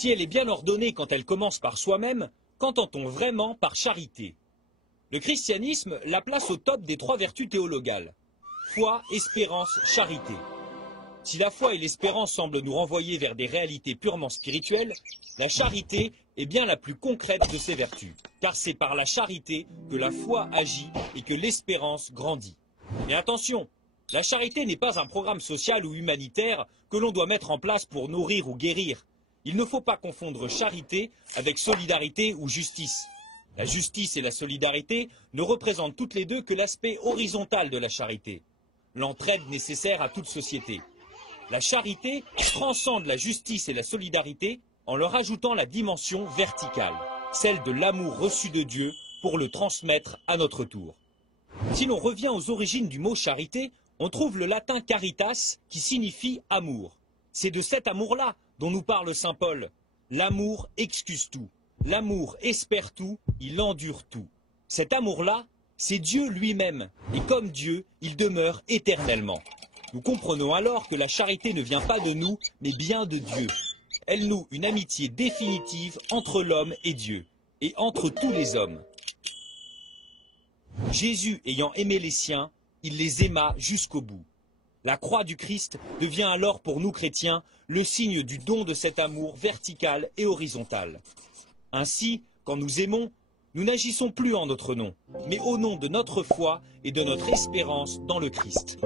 Si elle est bien ordonnée quand elle commence par soi-même, qu'entend-on vraiment par charité? Le christianisme la place au top des 3 vertus théologales. Foi, espérance, charité. Si la foi et l'espérance semblent nous renvoyer vers des réalités purement spirituelles, la charité est bien la plus concrète de ces vertus, car c'est par la charité que la foi agit et que l'espérance grandit. Mais attention, la charité n'est pas un programme social ou humanitaire que l'on doit mettre en place pour nourrir ou guérir. Il ne faut pas confondre charité avec solidarité ou justice. La justice et la solidarité ne représentent toutes les deux que l'aspect horizontal de la charité, l'entraide nécessaire à toute société. La charité transcende la justice et la solidarité en leur ajoutant la dimension verticale, celle de l'amour reçu de Dieu pour le transmettre à notre tour. Si l'on revient aux origines du mot charité, on trouve le latin caritas qui signifie amour. C'est de cet amour-là dont nous parle saint Paul. L'amour excuse tout, l'amour espère tout, il endure tout. Cet amour-là, c'est Dieu lui-même, et comme Dieu, il demeure éternellement. Nous comprenons alors que la charité ne vient pas de nous, mais bien de Dieu. Elle noue une amitié définitive entre l'homme et Dieu, et entre tous les hommes. Jésus ayant aimé les siens, il les aima jusqu'au bout. La croix du Christ devient alors pour nous chrétiens le signe du don de cet amour vertical et horizontal. Ainsi, quand nous aimons, nous n'agissons plus en notre nom, mais au nom de notre foi et de notre espérance dans le Christ.